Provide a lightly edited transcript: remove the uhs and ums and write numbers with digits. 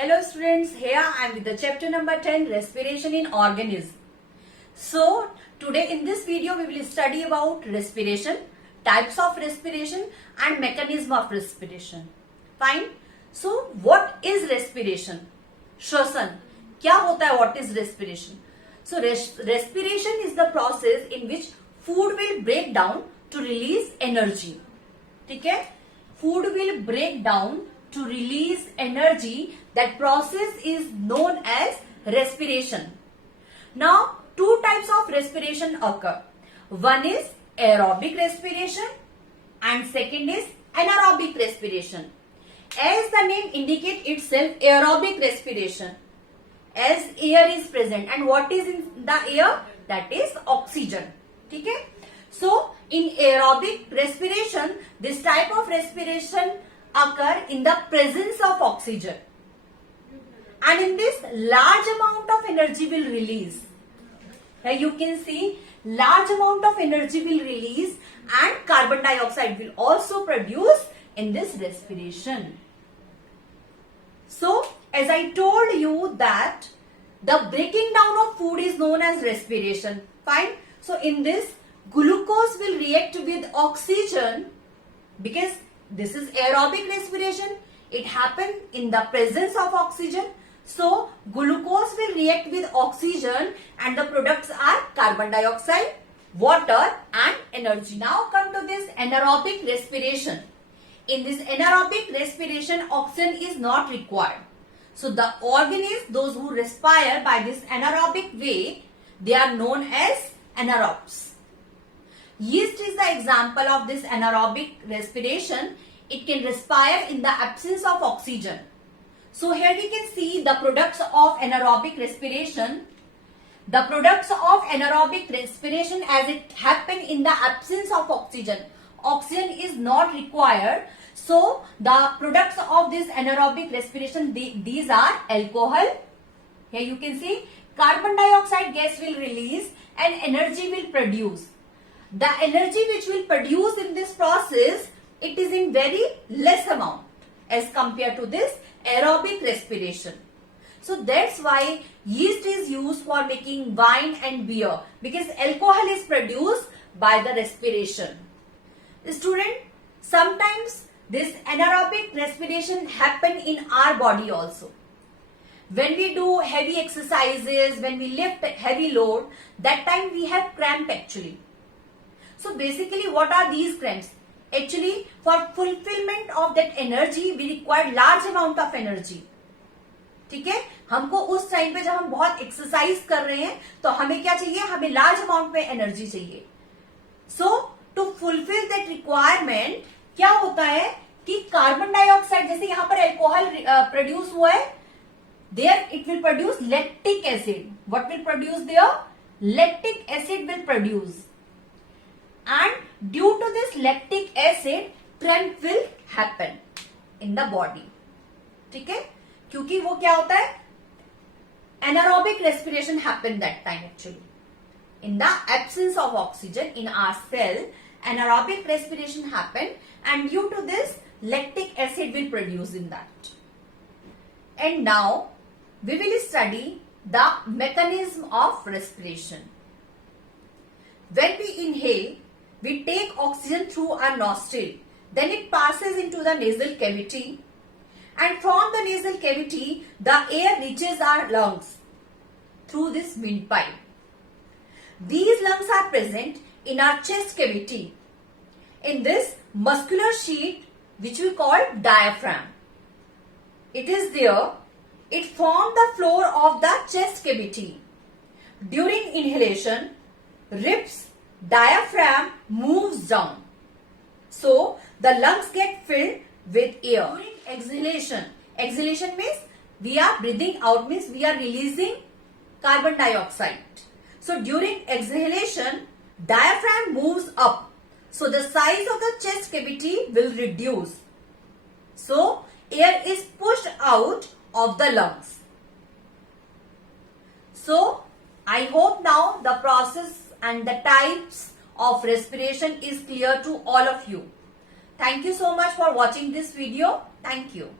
Hello students, here I am with the chapter number 10, respiration in organism. So today in this video we will study about respiration, types of respiration and mechanism of respiration. Fine. So what is respiration? श्वसन क्या होता है? What is respiration? So respiration is the process in which food will break down to release energy. ठीक है? Food will break down to release energy. That process is known as respiration. Now, two types of respiration occur. One is aerobic respiration and second is anaerobic respiration. As the name indicates itself, aerobic respiration, as air is present, and what is in the air? That is oxygen. Okay? So, in aerobic respiration, this type of respiration occur in the presence of oxygen, and in this large amount of energy will release. Here you can see large amount of energy will release and carbon dioxide will also produce in this respiration. So as I told you that the breaking down of food is known as respiration. Fine. So in this glucose will react with oxygen because this is aerobic respiration. It happens in the presence of oxygen. So glucose will react with oxygen and the products are carbon dioxide, water and energy. Now come to this anaerobic respiration. In this anaerobic respiration, oxygen is not required. So the organisms, those who respire by this anaerobic way, they are known as anaerobes. Yeast is the example of this anaerobic respiration. It can respire in the absence of oxygen. So here we can see the products of anaerobic respiration. The products of anaerobic respiration as it happen in the absence of oxygen. Oxygen is not required. So the products of this anaerobic respiration, these are alcohol. Here you can see carbon dioxide gas will release and energy will produce. The energy which will produce in this process, it is in very less amount as compared to this aerobic respiration. So that's why yeast is used for making wine and beer because alcohol is produced by the respiration. Student, sometimes this anaerobic respiration happen in our body also. When we do heavy exercises, when we lift heavy load, that time we have cramp actually. So basically what are these cramps? Actually for fulfillment of that energy we require large amount of energy. ठीक है, हमको उस time पे जब हम बहुत exercise कर रहे हैं तो हमें क्या चाहिए? हमें लार्ज अमाउंट में एनर्जी चाहिए. सो टू फुलफिल दैट रिक्वायरमेंट क्या होता है कि कार्बन डाइऑक्साइड, जैसे यहां पर अल्कोहल प्रोड्यूस हुआ है, there it will produce lactic acid. What will produce there? Lactic acid will produce. And due to this lactic acid, cramp will happen in the body. ठीक है, क्योंकि वो क्या होता है? Anaerobic respiration happen that time actually. In the absence of oxygen in our cell, anaerobic respiration happen and due to this lactic acid will produce in that. And now we will study the mechanism of respiration. When we inhale, we take oxygen through our nostril. Then it passes into the nasal cavity. And from the nasal cavity, the air reaches our lungs through this windpipe. These lungs are present in our chest cavity. In this muscular sheath, which we call diaphragm. It is there. It forms the floor of the chest cavity. During inhalation, ribs, diaphragm moves down. So the lungs get filled with air. During exhalation, exhalation means we are breathing out, means we are releasing carbon dioxide. So during exhalation, diaphragm moves up. So the size of the chest cavity will reduce. So air is pushed out of the lungs. So I hope now the process and the types of respiration is clear to all of you. Thank you so much for watching this video. Thank you.